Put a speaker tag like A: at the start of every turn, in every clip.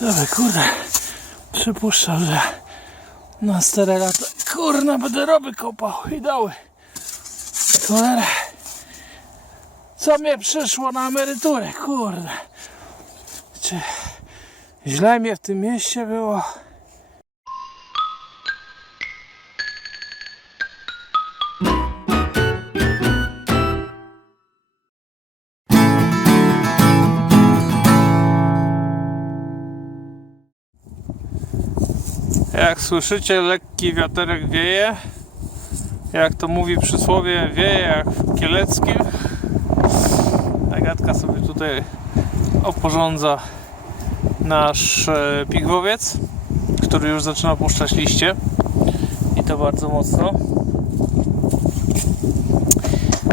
A: Dobra, kurde. Przypuszczam, że na 4 lata, kurna, będę roby kopał i dały. Cholera. Co mnie przyszło na emeryturę, kurde. Czy źle mnie w tym mieście było? Jak słyszycie, lekki wiaterek wieje. Jak to mówi przysłowie, wieje jak w Kieleckim. Agatka sobie tutaj oporządza nasz e, pigwowiec, który już zaczyna puszczać liście. I to bardzo mocno.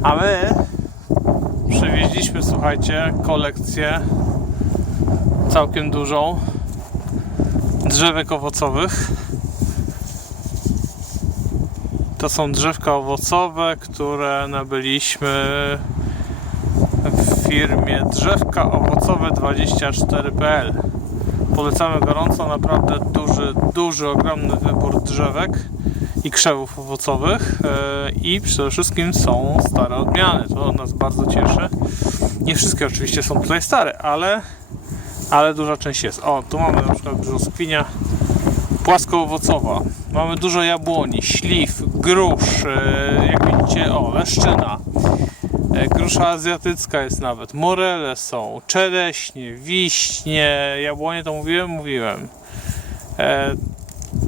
A: A my przywieźliśmy, słuchajcie, kolekcję całkiem dużą drzewek owocowych. To są drzewka owocowe, które nabyliśmy w firmie drzewka owocowe 24.pl. Polecamy gorąco, naprawdę duży, duży, ogromny wybór drzewek i krzewów owocowych e, i przede wszystkim są stare odmiany. To nas bardzo cieszy. Nie wszystkie oczywiście są tutaj stare, ale ale duża część jest. O, tu mamy na przykład brzoskwinia płaskoowocowa. Mamy dużo jabłoni, śliw, grusz, e, jak widzicie, o, leszczyna. E, Grusza azjatycka jest nawet, morele są, czereśnie, wiśnie, jabłonie to mówiłem? Mówiłem. E,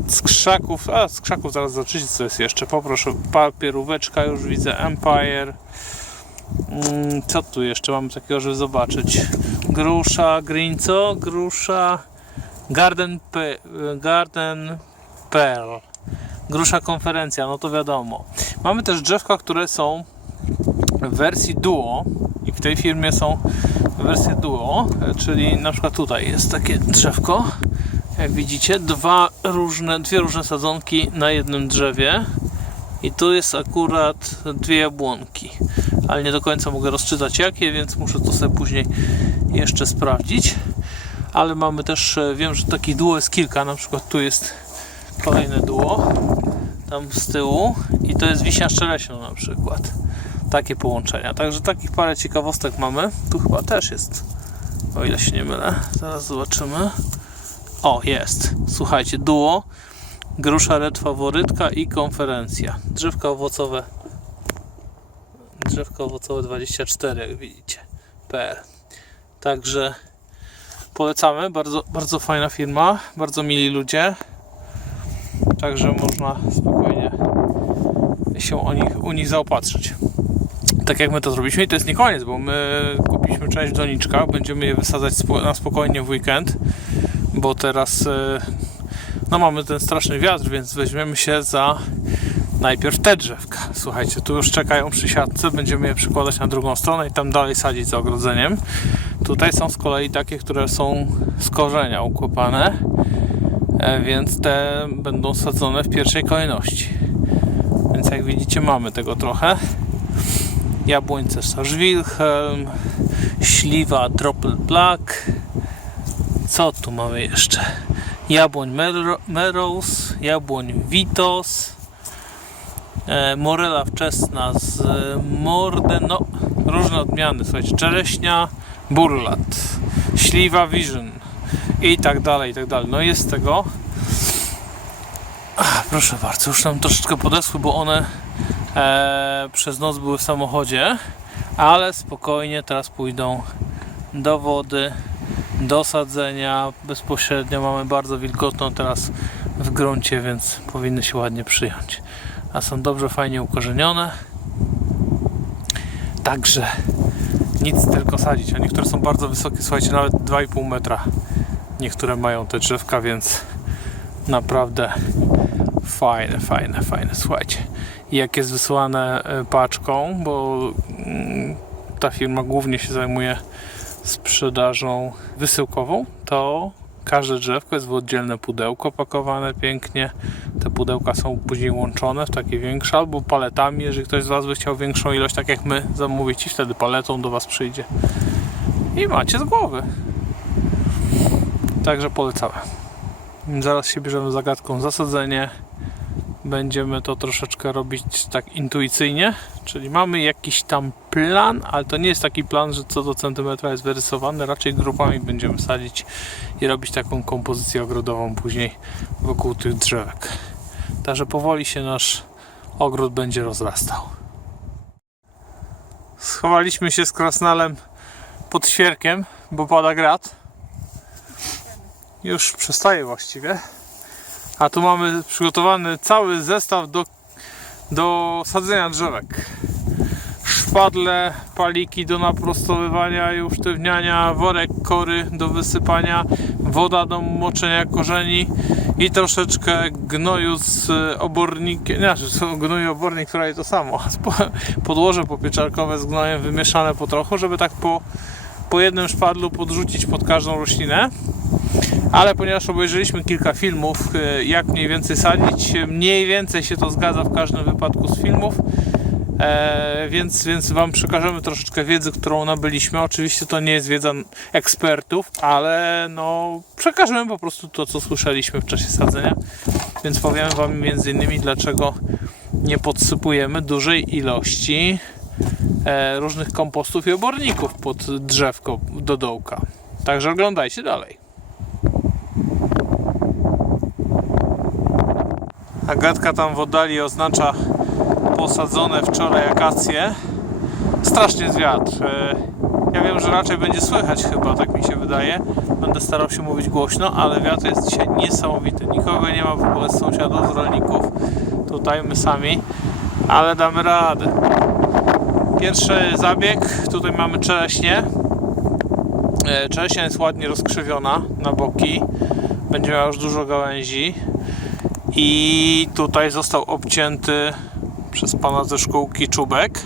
A: z krzaków, a z krzaków zaraz zobaczycie co jest jeszcze, poproszę, papieróweczka już widzę, Empire. Mm, Co tu jeszcze mamy takiego, żeby zobaczyć? Grusza, green co? Grusza Garden, Pe Garden Pearl. Grusza konferencja, no to wiadomo. Mamy też drzewka, które są w wersji duo i w tej firmie są wersje duo, czyli na przykład tutaj jest takie drzewko. Jak widzicie, dwa różne, dwie różne sadzonki na jednym drzewie. I tu jest akurat dwie jabłonki, ale nie do końca mogę rozczytać jakie, więc muszę to sobie później jeszcze sprawdzić. Ale mamy też, e, wiem, że takich duo jest kilka, na przykład tu jest kolejne duo, tam z tyłu i to jest wiśnia z czereśnią na przykład. Takie połączenia. Także takich parę ciekawostek mamy. Tu chyba też jest, o ile się nie mylę. Zaraz zobaczymy. O, jest. Słuchajcie, duo Grusza Red Faworytka i konferencja. Drzewka owocowe. Drzewka owocowe 24, jak widzicie. PL. Także polecamy. Bardzo, bardzo fajna firma. Bardzo mili ludzie. Także można spokojnie się o nich, u nich zaopatrzyć. Tak jak my to zrobiliśmy i to jest nie koniec, bo my kupiliśmy część w doniczkach. Będziemy je wysadzać na spokojnie w weekend, bo teraz e, no mamy ten straszny wiatr, więc weźmiemy się za najpierw te drzewka. Słuchajcie, tu już czekają przy siatce, będziemy je przykładać na drugą stronę i tam dalej sadzić za ogrodzeniem. Tutaj są z kolei takie, które są z korzenia ukopane, e, więc te będą sadzone w pierwszej kolejności. Więc jak widzicie mamy tego trochę. Jabłoń Cesarz Wilhelm, śliwa Droppel Black. Co tu mamy jeszcze? Jabłoń Meros, jabłoń Vitos, e, morela wczesna z e, Morden, no różne odmiany, słuchajcie, czereśnia, burlat, śliwa Vision i tak dalej, i tak dalej. No jest tego. Ach, proszę bardzo, już nam troszeczkę podeschły, bo one e, przez noc były w samochodzie, ale spokojnie teraz pójdą do wody do sadzenia bezpośrednio. Mamy bardzo wilgotną teraz w gruncie, więc powinny się ładnie przyjąć. A są dobrze, fajnie ukorzenione. Także nic tylko sadzić. A niektóre są bardzo wysokie, słuchajcie, nawet 2,5 metra. Niektóre mają te drzewka, więc naprawdę fajne, fajne, fajne. Słuchajcie, jak jest wysłane e, paczką, bo mm, ta firma głównie się zajmuje sprzedażą wysyłkową, to każde drzewko jest w oddzielne pudełko pakowane pięknie. Te pudełka są później łączone w takie większe albo paletami, jeżeli ktoś z Was by chciał większą ilość, tak jak my, zamówić i wtedy paletą do Was przyjdzie. I macie z głowy. Także polecamy. Zaraz się bierzemy zagadką zasadzenie. Będziemy to troszeczkę robić tak intuicyjnie, czyli mamy jakiś tam plan, ale to nie jest taki plan, że co do centymetra jest wyrysowany, raczej grupami będziemy sadzić i robić taką kompozycję ogrodową później wokół tych drzewek. Także powoli się nasz ogród będzie rozrastał. Schowaliśmy się z krasnalem pod świerkiem, bo pada grad. Już przestaje właściwie. A tu mamy przygotowany cały zestaw do, do sadzenia drzewek. Szpadle, paliki do naprostowywania i usztywniania, worek kory do wysypania, woda do moczenia korzeni i troszeczkę gnoju z obornikiem, znaczy gnoju obornik, która jest to samo, podłoże popieczarkowe z gnojem wymieszane po trochu, żeby tak po, po jednym szpadlu podrzucić pod każdą roślinę ale ponieważ obejrzeliśmy kilka filmów, e, jak mniej więcej sadzić, e, mniej więcej się to zgadza w każdym wypadku z filmów, e, więc, więc Wam przekażemy troszeczkę wiedzy, którą nabyliśmy. Oczywiście to nie jest wiedza ekspertów, ale no, przekażemy po prostu to, co słyszeliśmy w czasie sadzenia, więc powiemy Wam między innymi, dlaczego nie podsypujemy dużej ilości e, różnych kompostów i oborników pod drzewko do dołka. Także oglądajcie dalej. Agatka tam w oddali oznacza posadzone wczoraj akacje. Strasznie jest wiatr. E, Ja wiem, że raczej będzie słychać chyba, tak mi się wydaje. Będę starał się mówić głośno, ale wiatr jest dzisiaj niesamowity. Nikogo nie ma w ogóle z sąsiadów, z rolników. Tutaj my sami, ale damy radę. Pierwszy zabieg, tutaj mamy czereśnie. E, Czereśnia jest ładnie rozkrzywiona na boki. Będzie miała już dużo gałęzi i tutaj został obcięty przez pana ze szkółki czubek.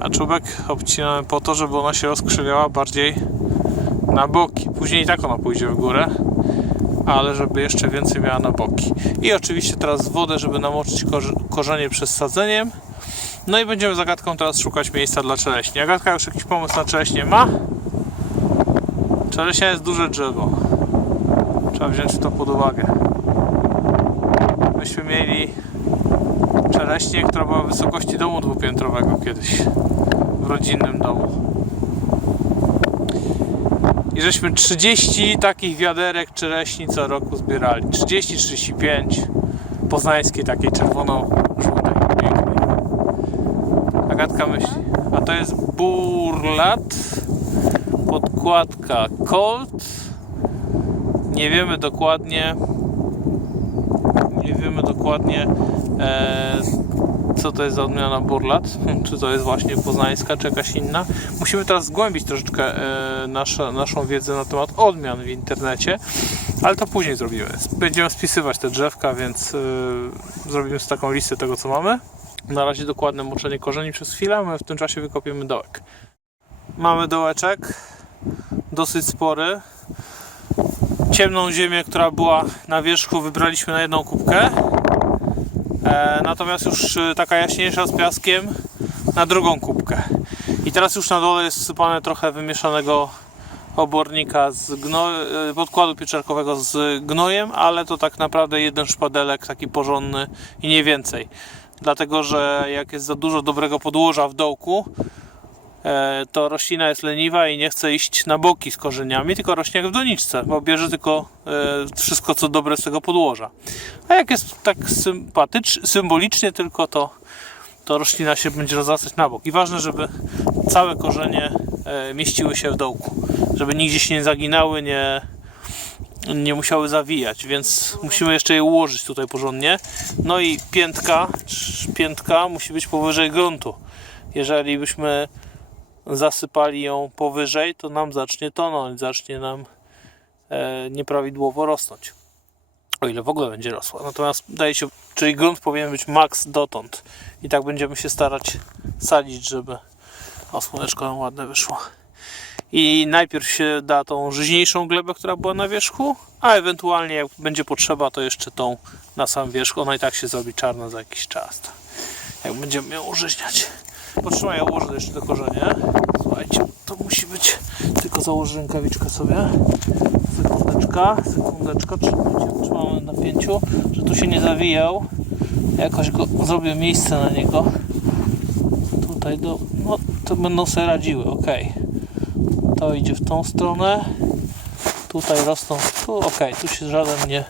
A: A czubek obcinamy po to, żeby ona się rozkrzywiała bardziej na boki. Później i tak ona pójdzie w górę ale żeby jeszcze więcej miała na boki. I oczywiście teraz wodę, żeby namoczyć korze- korzenie przed sadzeniem. No i będziemy zagadką teraz szukać miejsca dla czereśni. Agatka już jakiś pomysł na czereśnie ma? Czereśnia jest duże drzewo. Trzeba wziąć to pod uwagę myśmy mieli czereśnię, która była w wysokości domu dwupiętrowego kiedyś w rodzinnym domu. I żeśmy 30 takich wiaderek czereśni co roku zbierali. 30-35 poznańskiej takiej czerwono-żółtej. pięknej. Agatka myśli. A to jest burlat, podkładka Colt. Nie wiemy dokładnie dokładnie e, co to jest za odmiana burlat, czy to jest właśnie poznańska, czy jakaś inna. Musimy teraz zgłębić troszeczkę e, nasza, naszą wiedzę na temat odmian w internecie, ale to później zrobimy. Będziemy spisywać te drzewka, więc e, zrobimy taką listę tego, co mamy. Na razie dokładne moczenie korzeni przez chwilę, my w tym czasie wykopiemy dołek. Mamy dołeczek, dosyć spory, ciemną ziemię, która była na wierzchu, wybraliśmy na jedną kubkę. E, natomiast już e, taka jaśniejsza z piaskiem na drugą kubkę. I teraz już na dole jest wsypane trochę wymieszanego obornika z e, podkładu pieczarkowego z gnojem, ale to tak naprawdę jeden szpadelek taki porządny i nie więcej. Dlatego, że jak jest za dużo dobrego podłoża w dołku, to roślina jest leniwa i nie chce iść na boki z korzeniami, tylko rośnie jak w doniczce, bo bierze tylko e, wszystko co dobre z tego podłoża. A jak jest tak sympatycznie, symbolicznie tylko, to, to roślina się będzie rozrastać na bok. I ważne, żeby całe korzenie e, mieściły się w dołku, żeby nigdzie się nie zaginały, nie, nie musiały zawijać, więc musimy jeszcze je ułożyć tutaj porządnie. No i piętka, piętka musi być powyżej gruntu. Jeżeli byśmy zasypali ją powyżej, to nam zacznie tonąć, zacznie nam e, nieprawidłowo rosnąć. O ile w ogóle będzie rosła. Natomiast daje się, czyli grunt powinien być max dotąd. I tak będziemy się starać sadzić, żeby o słoneczko ładne wyszło. I najpierw się da tą żyźniejszą glebę, która była na wierzchu, a ewentualnie jak będzie potrzeba, to jeszcze tą na sam wierzch. Ona i tak się zrobi czarna za jakiś czas. Jak będziemy ją użyźniać. Potrzymaj, ja ułożę jeszcze do korzenia. Słuchajcie, to musi być. Tylko założę rękawiczkę sobie. Sekundeczkę. drzewka. Sekundeczkę, trzymajcie, trzymamy na pięciu, że tu się nie zawijał. Jakoś go zrobię miejsce na niego. Tutaj do. No to będą sobie radziły, ok. To idzie w tą stronę. Tutaj rosną. Tu ok, tu się żaden nie.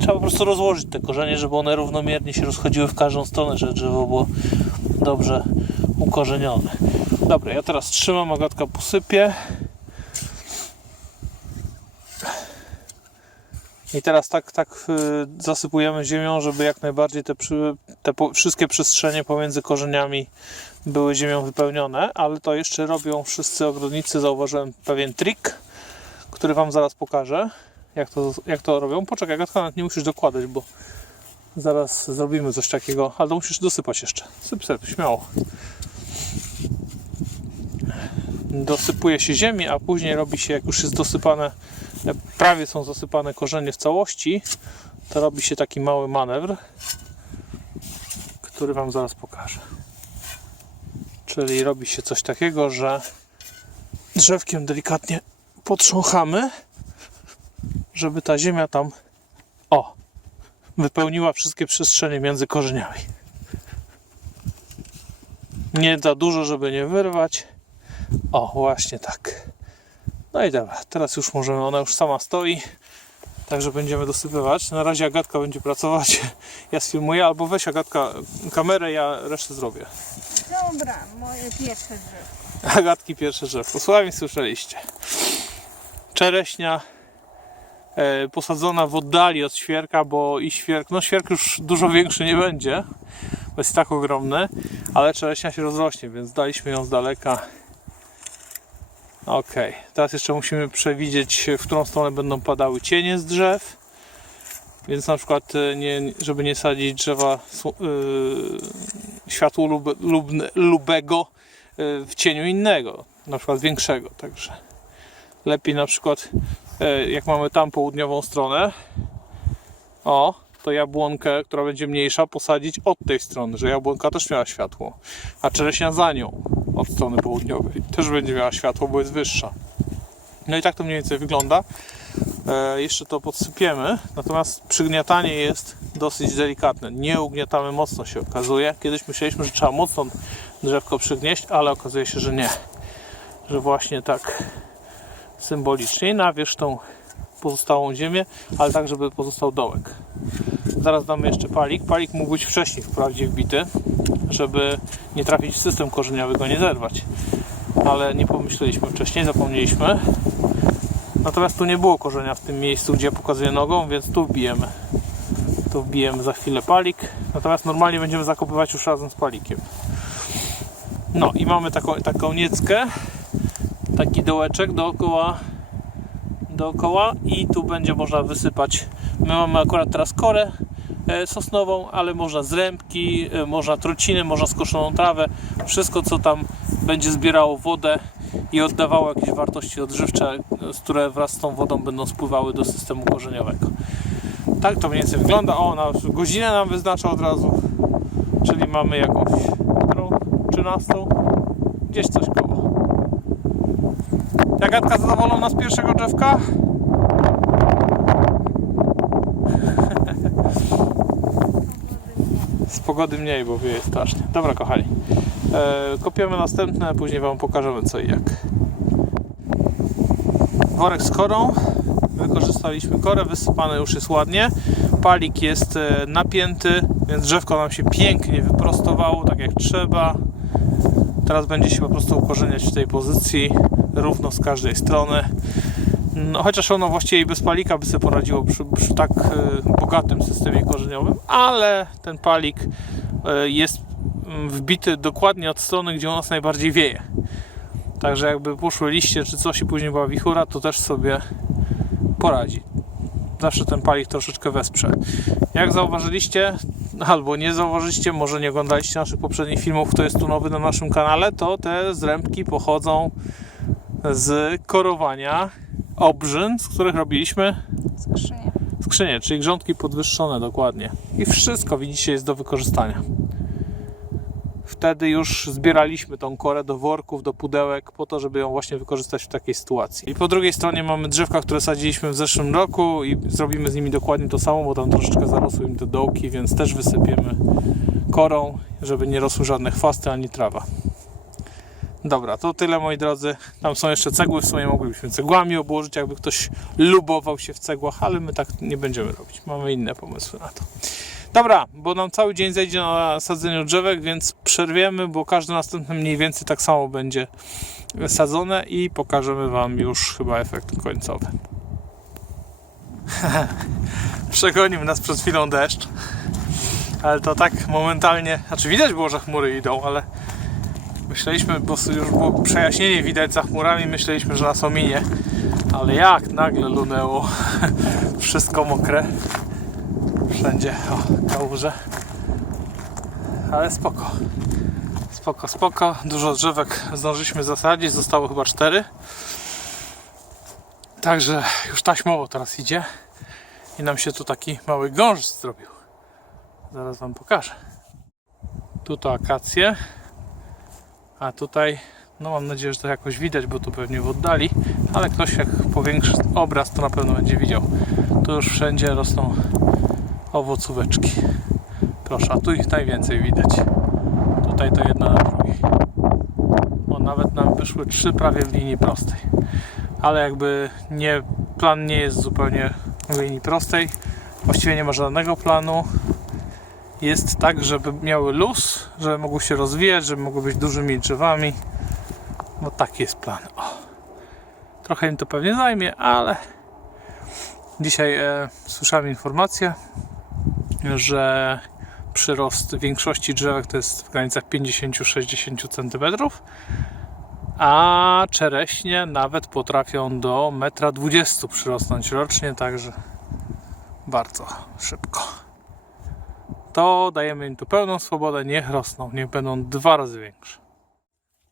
A: Trzeba po prostu rozłożyć te korzenie, żeby one równomiernie się rozchodziły w każdą stronę, żeby drzewo było dobrze ukorzenione. Dobra, ja teraz trzymam, Agatka posypie. I teraz tak, tak y, zasypujemy ziemią, żeby jak najbardziej te, te wszystkie przestrzenie pomiędzy korzeniami były ziemią wypełnione, ale to jeszcze robią wszyscy ogrodnicy. Zauważyłem pewien trik, który Wam zaraz pokażę, jak to, jak to robią. Poczekaj, Agatka, nawet nie musisz dokładać, bo zaraz zrobimy coś takiego, ale musisz dosypać jeszcze. Syp, syp, śmiało. Dosypuje się ziemi, a później robi się, jak już jest dosypane, prawie są zasypane korzenie w całości, to robi się taki mały manewr, który Wam zaraz pokażę. Czyli robi się coś takiego, że drzewkiem delikatnie potrząchamy, żeby ta ziemia tam o, wypełniła wszystkie przestrzenie między korzeniami. Nie za dużo, żeby nie wyrwać. O, właśnie tak. No i dobra, teraz już możemy, ona już sama stoi, także będziemy dosypywać. Na razie Agatka będzie pracować, ja sfilmuję, albo weź Agatka kamerę, ja resztę zrobię.
B: Dobra, moje pierwsze drzewo.
A: Agatki pierwsze drzewko. Słowami słyszeliście. Czereśnia posadzona w oddali od świerka, bo i świerk, no świerk już dużo większy nie będzie, bo jest tak ogromny, ale czereśnia się rozrośnie, więc daliśmy ją z daleka. Ok, teraz jeszcze musimy przewidzieć, w którą stronę będą padały cienie z drzew. Więc na przykład, e, nie, żeby nie sadzić drzewa yy, światło lub, lubne, lubego y, w cieniu innego, na przykład większego. Także lepiej na przykład jak mamy tam południową stronę, o, to jabłonkę, która będzie mniejsza, posadzić od tej strony, że jabłonka też miała światło, a czereśnia za nią od strony południowej też będzie miała światło, bo jest wyższa. No i tak to mniej więcej wygląda. E, jeszcze to podsypiemy, natomiast przygniatanie jest dosyć delikatne. Nie ugniatamy mocno się okazuje. Kiedyś myśleliśmy, że trzeba mocno drzewko przygnieść, ale okazuje się, że nie. Że właśnie tak symbolicznie na wierzch tą pozostałą ziemię, ale tak, żeby pozostał dołek. Zaraz damy jeszcze palik. Palik mógł być wcześniej wprawdzie wbity, żeby nie trafić w system korzeniowy, go nie zerwać. Ale nie pomyśleliśmy wcześniej, zapomnieliśmy. Natomiast tu nie było korzenia w tym miejscu, gdzie pokazuję nogą, więc tu wbijemy. Tu wbijemy za chwilę palik. Natomiast normalnie będziemy zakopywać już razem z palikiem. No i mamy taką, taką nieckę, taki dołeczek dookoła, dookoła i tu będzie można wysypać. My mamy akurat teraz korę e, sosnową, ale można zrębki, e, można trociny, można skoszoną trawę, wszystko co tam będzie zbierało wodę i oddawało jakieś wartości odżywcze, e, które wraz z tą wodą będą spływały do systemu korzeniowego. Tak to mniej więcej wygląda. O, na godzinę nam wyznacza od razu, czyli mamy jakąś którą? 13? Gdzieś coś koło. Jagatka zadowolona z pierwszego drzewka? Z pogody mniej, bo wieje strasznie. Dobra, kochani. E, kopiemy następne, później Wam pokażemy co i jak. Worek z korą. Wykorzystaliśmy korę, wysypane już jest ładnie. Palik jest e, napięty, więc drzewko nam się pięknie wyprostowało, tak jak trzeba. Teraz będzie się po prostu ukorzeniać w tej pozycji równo z każdej strony. No, chociaż ono właściwie i bez palika by sobie poradziło przy, przy tak e, bogatym systemie korzeniowym, ale ten palik e, jest mm, wbity dokładnie od strony, gdzie u nas najbardziej wieje. Także jakby poszły liście czy coś i później była wichura, to też sobie poradzi. Zawsze ten palik troszeczkę wesprze. Jak zauważyliście, albo nie zauważyliście, może nie oglądaliście naszych poprzednich filmów, kto jest tu nowy na naszym kanale, to te zrębki pochodzą z korowania obrzyn, z których robiliśmy
B: Skrzynie.
A: skrzynie, czyli grządki podwyższone dokładnie. I wszystko widzicie jest do wykorzystania. Wtedy już zbieraliśmy tą korę do worków, do pudełek, po to, żeby ją właśnie wykorzystać w takiej sytuacji. I po drugiej stronie mamy drzewka, które sadziliśmy w zeszłym roku i zrobimy z nimi dokładnie to samo, bo tam troszeczkę zarosły im te dołki, więc też wysypiemy korą, żeby nie rosły żadne chwasty ani trawa. Dobra, to tyle moi drodzy. Tam są jeszcze cegły, w sumie moglibyśmy cegłami obłożyć, jakby ktoś lubował się w cegłach, ale my tak nie będziemy robić. Mamy inne pomysły na to. Dobra, bo nam cały dzień zejdzie na sadzeniu drzewek, więc przerwiemy, bo każdy następny mniej więcej tak samo będzie sadzone i pokażemy Wam już chyba efekt końcowy. Przegonił nas przed chwilą deszcz, ale to tak momentalnie, znaczy widać było, że chmury idą, ale myśleliśmy, bo już było przejaśnienie widać za chmurami, myśleliśmy, że nas ominie, ale jak nagle lunęło, wszystko mokre wszędzie o, kałuże. Ale spoko. Spoko, spoko. Dużo drzewek zdążyliśmy zasadzić, zostało chyba cztery. Także już taśmowo teraz idzie i nam się tu taki mały gąszcz zrobił. Zaraz Wam pokażę. Tu to akacje, a tutaj, no mam nadzieję, że to jakoś widać, bo tu pewnie w oddali, ale ktoś jak powiększy obraz, to na pewno będzie widział. Tu już wszędzie rosną owocóweczki. Proszę, a tu ich najwięcej widać. Tutaj to jedna na drugiej. O, nawet nam wyszły trzy prawie w linii prostej. Ale jakby nie, plan nie jest zupełnie w linii prostej. Właściwie nie ma żadnego planu. Jest tak, żeby miały luz, żeby mogły się rozwijać, żeby mogły być dużymi drzewami. No taki jest plan. O. Trochę im to pewnie zajmie, ale dzisiaj e, słyszałem informację, że przyrost większości drzewek to jest w granicach 50-60 cm, a czereśnie nawet potrafią do 1,20 m przyrosnąć rocznie, także bardzo szybko. To dajemy im tu pełną swobodę, niech rosną, niech będą dwa razy większe.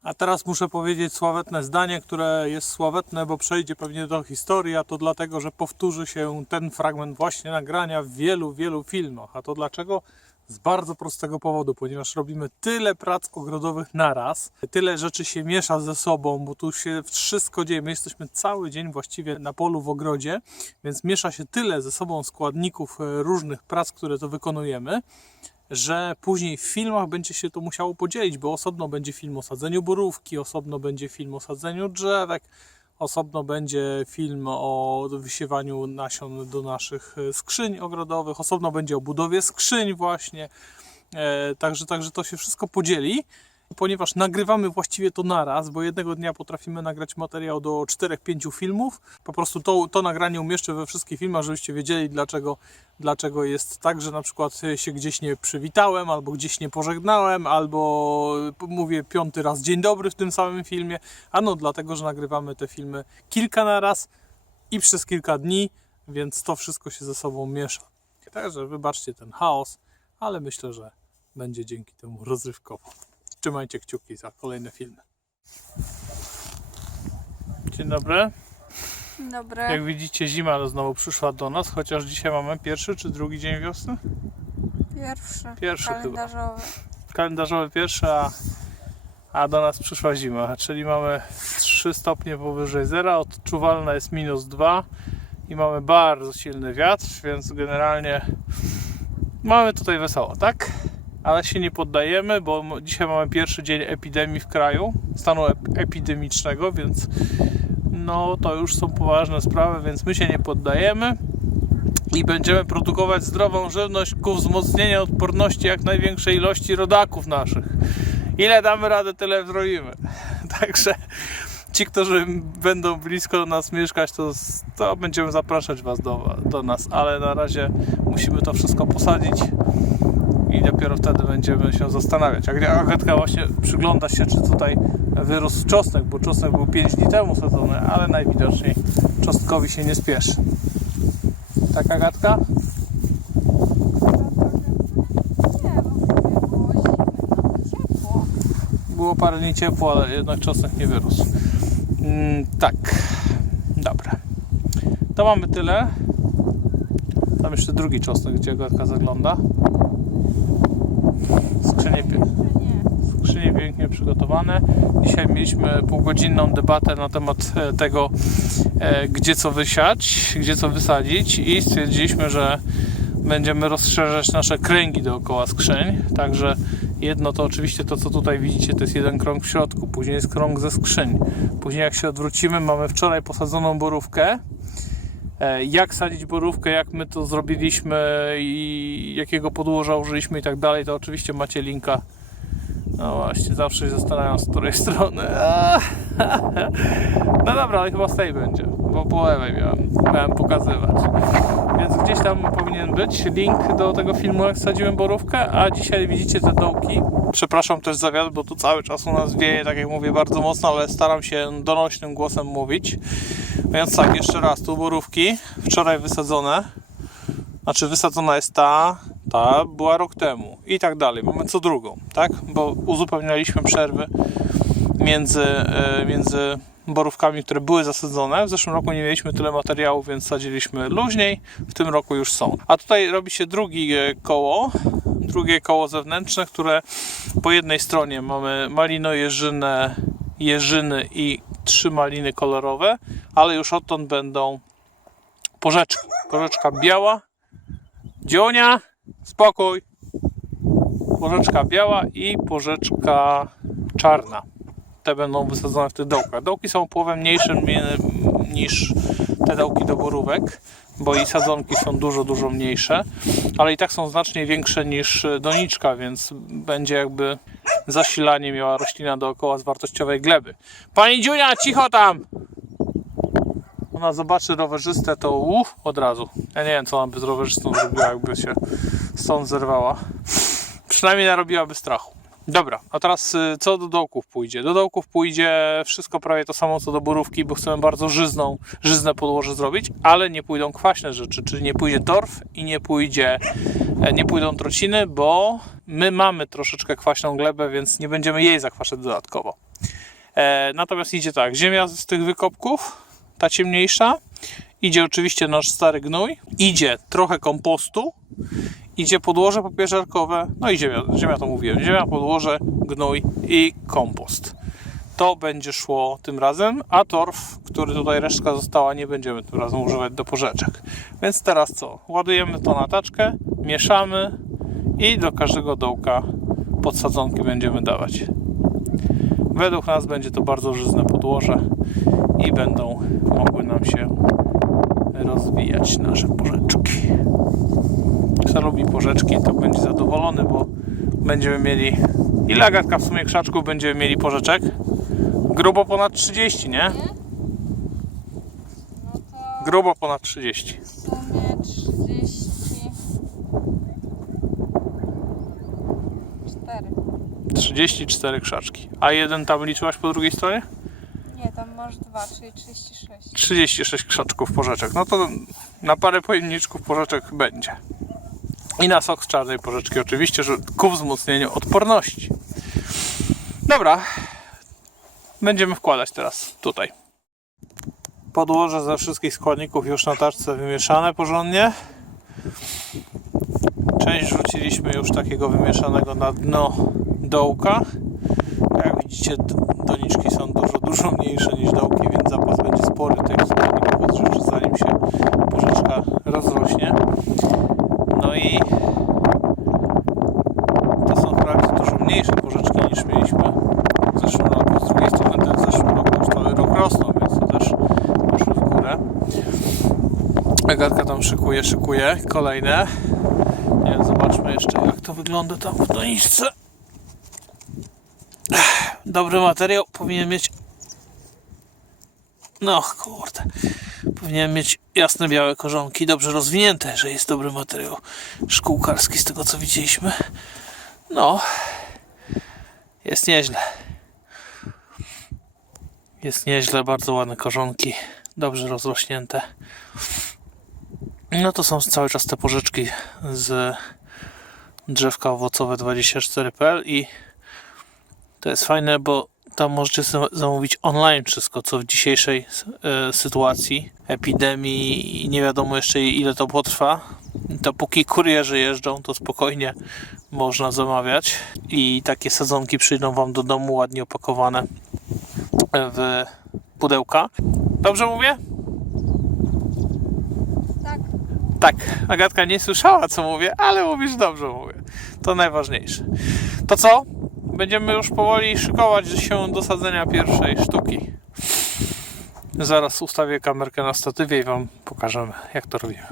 A: A teraz muszę powiedzieć sławetne zdanie, które jest sławetne, bo przejdzie pewnie do historii, a to dlatego, że powtórzy się ten fragment właśnie nagrania w wielu, wielu filmach. A to dlaczego? Z bardzo prostego powodu, ponieważ robimy tyle prac ogrodowych naraz, tyle rzeczy się miesza ze sobą, bo tu się wszystko dzieje. My jesteśmy cały dzień właściwie na polu w ogrodzie, więc miesza się tyle ze sobą składników e, różnych prac, które to wykonujemy, że później w filmach będzie się to musiało podzielić, bo osobno będzie film o sadzeniu borówki, osobno będzie film o sadzeniu drzewek, osobno będzie film o wysiewaniu nasion do naszych e, skrzyń ogrodowych, osobno będzie o budowie skrzyń właśnie. E, także, także to się wszystko podzieli. Ponieważ nagrywamy właściwie to naraz, bo jednego dnia potrafimy nagrać materiał do 4-5 filmów. Po prostu to, to nagranie umieszczę we wszystkich filmach, żebyście wiedzieli, dlaczego, dlaczego jest tak, że na przykład się gdzieś nie przywitałem, albo gdzieś nie pożegnałem, albo mówię piąty raz dzień dobry w tym samym filmie. Ano dlatego, że nagrywamy te filmy kilka naraz i przez kilka dni, więc to wszystko się ze sobą miesza. Także wybaczcie ten chaos, ale myślę, że będzie dzięki temu rozrywkowo. Trzymajcie kciuki za kolejne filmy. Dzień dobry.
B: Dobre.
A: Jak widzicie, zima znowu przyszła do nas, chociaż dzisiaj mamy pierwszy czy drugi dzień wiosny?
B: Pierwszy.
A: Pierwszy chyba.
B: kalendarzowy.
A: Kalendarzowy pierwszy, a, a do nas przyszła zima, czyli mamy 3 stopnie powyżej zera, odczuwalna jest minus 2 i mamy bardzo silny wiatr, więc generalnie mamy tutaj wesoło, tak? Ale się nie poddajemy, bo dzisiaj mamy pierwszy dzień epidemii w kraju, stanu ep- epidemicznego, więc no to już są poważne sprawy, więc my się nie poddajemy i będziemy produkować zdrową żywność ku wzmocnieniu odporności jak największej ilości rodaków naszych. Ile damy radę, tyle zrobimy. Także ci, którzy będą blisko nas mieszkać, to, to będziemy zapraszać Was do, do nas, ale na razie musimy to wszystko posadzić dopiero wtedy będziemy się zastanawiać. A Agatka właśnie przygląda się, czy tutaj wyrósł czosnek, bo czosnek był 5 dni temu sadzony, ale najwidoczniej czosnkowi się nie spieszy. Tak, Agatka?
B: Było
A: parę dni ciepło, ale jednak czosnek nie wyrósł. Mm, tak, dobra. To mamy tyle. Tam jeszcze drugi czosnek, gdzie Agatka zagląda. Skrzynie, skrzynie pięknie przygotowane. Dzisiaj mieliśmy półgodzinną debatę na temat e, tego, e, gdzie co wysiać, gdzie co wysadzić i stwierdziliśmy, że będziemy rozszerzać nasze kręgi dookoła skrzyń. Także jedno to oczywiście to, co tutaj widzicie, to jest jeden krąg w środku, później jest krąg ze skrzyń. Później jak się odwrócimy, mamy wczoraj posadzoną borówkę. E, Jak sadzić borówkę, jak my to zrobiliśmy i jakiego podłoża użyliśmy i tak dalej, to oczywiście macie linka. No właśnie, zawsze się zastanawiam z której strony. No dobra, ale chyba z tej będzie, bo po lewej miałem, miałem pokazywać. Więc gdzieś tam powinien być link do tego filmu, jak sadziłem borówkę, a dzisiaj widzicie te dołki. Przepraszam też za wiatr, bo tu cały czas u nas wieje, tak jak mówię, bardzo mocno, ale staram się donośnym głosem mówić. Więc tak, jeszcze raz, tu borówki, wczoraj wysadzone. Znaczy wysadzona jest ta, była rok temu i tak dalej. Mamy co drugą, tak? Bo uzupełnialiśmy przerwy między, e, między borówkami, które były zasadzone. W zeszłym roku nie mieliśmy tyle materiału, więc sadziliśmy luźniej. W tym roku już są. A tutaj robi się drugie koło, drugie koło zewnętrzne, które po jednej stronie mamy malino, jeżynę, jeżyny i trzy maliny kolorowe, ale już odtąd będą porzeczki. Porzeczka biała, dzionia, spokój, porzeczka biała i porzeczka czarna. Te będą wysadzone w tych dołkach. Dołki są połowę mniejsze niż te dołki do borówek, bo i sadzonki są dużo, dużo mniejsze, ale i tak są znacznie większe niż doniczka, więc będzie jakby zasilanie miała roślina dookoła z wartościowej gleby. Pani Dziunia, cicho tam! Ona zobaczy rowerzystę, to uff, od razu. Ja nie wiem, co ona by z rowerzystą zrobiła, jakby się stąd zerwała. Przynajmniej narobiłaby strachu. Dobra, a teraz y, co do dołków pójdzie? Do dołków pójdzie wszystko prawie to samo co do borówki, bo chcemy bardzo żyzną, żyzne podłoże zrobić, ale nie pójdą kwaśne rzeczy, czyli nie pójdzie torf i nie pójdzie, e, nie pójdą trociny, bo my mamy troszeczkę kwaśną glebę, więc nie będziemy jej zakwaszać dodatkowo. E, natomiast idzie tak, ziemia z tych wykopków, ta ciemniejsza, idzie oczywiście nasz stary gnój, idzie trochę kompostu, idzie podłoże popieżarkowe, no i ziemia, ziemia to mówiłem, ziemia, podłoże, gnój i kompost. To będzie szło tym razem, a torf, który tutaj resztka została, nie będziemy tym razem używać do porzeczek. Więc teraz co? Ładujemy to na taczkę, mieszamy i do każdego dołka podsadzonki będziemy dawać. Według nas będzie to bardzo żyzne podłoże i będą mogły nam się rozwijać nasze porzeczki. Kto lubi porzeczki, to będzie zadowolony, bo będziemy mieli. Ile Agatka w sumie krzaczków będziemy mieli porzeczek? Grubo ponad 30, nie?
B: No
A: Grubo ponad 30.
B: w sumie 30. 4.
A: 34 krzaczki. A jeden tam liczyłaś po drugiej stronie?
B: Masz 2, czyli 36.
A: 36 krzaczków porzeczek. No to na parę pojemniczków porzeczek będzie. I na sok z czarnej porzeczki oczywiście, że ku wzmocnieniu odporności. Dobra. Będziemy wkładać teraz tutaj. Podłoże ze wszystkich składników już na taczce wymieszane porządnie. Część wrzuciliśmy już takiego wymieszanego na dno dołka. Jak widzicie, doniczki są dużo, dużo mniejsze niż dołki, więc zapas będzie spory tych składników odżywczych, zanim się porzeczka rozrośnie. No i to są wprawdzie dużo mniejsze porzeczki niż mieliśmy w zeszłym roku. Z drugiej strony te w zeszłym roku już cały rok rosną, więc to też poszły w górę. Agatka tam szykuje, szykuje kolejne. Nie wiem, zobaczmy jeszcze jak to wygląda tam w doniczce. Dobry materiał powinien mieć. No kurde. Powinien mieć jasne białe korzonki, dobrze rozwinięte, że jest dobry materiał szkółkarski z tego co widzieliśmy. No. Jest nieźle. Jest nieźle, bardzo ładne korzonki, dobrze rozrośnięte. No to są cały czas te porzeczki z drzewka owocowe 24.pl i to jest fajne, bo tam możecie za- zamówić online wszystko, co w dzisiejszej e, sytuacji epidemii i nie wiadomo jeszcze ile to potrwa. To póki kurierzy jeżdżą, to spokojnie można zamawiać i takie sadzonki przyjdą Wam do domu ładnie opakowane w pudełka. Dobrze mówię?
B: Tak.
A: Tak, Agatka nie słyszała co mówię, ale mówisz dobrze mówię. To najważniejsze. To co? Będziemy już powoli szykować się do sadzenia pierwszej sztuki. Zaraz ustawię kamerkę na statywie i Wam pokażemy jak to robimy.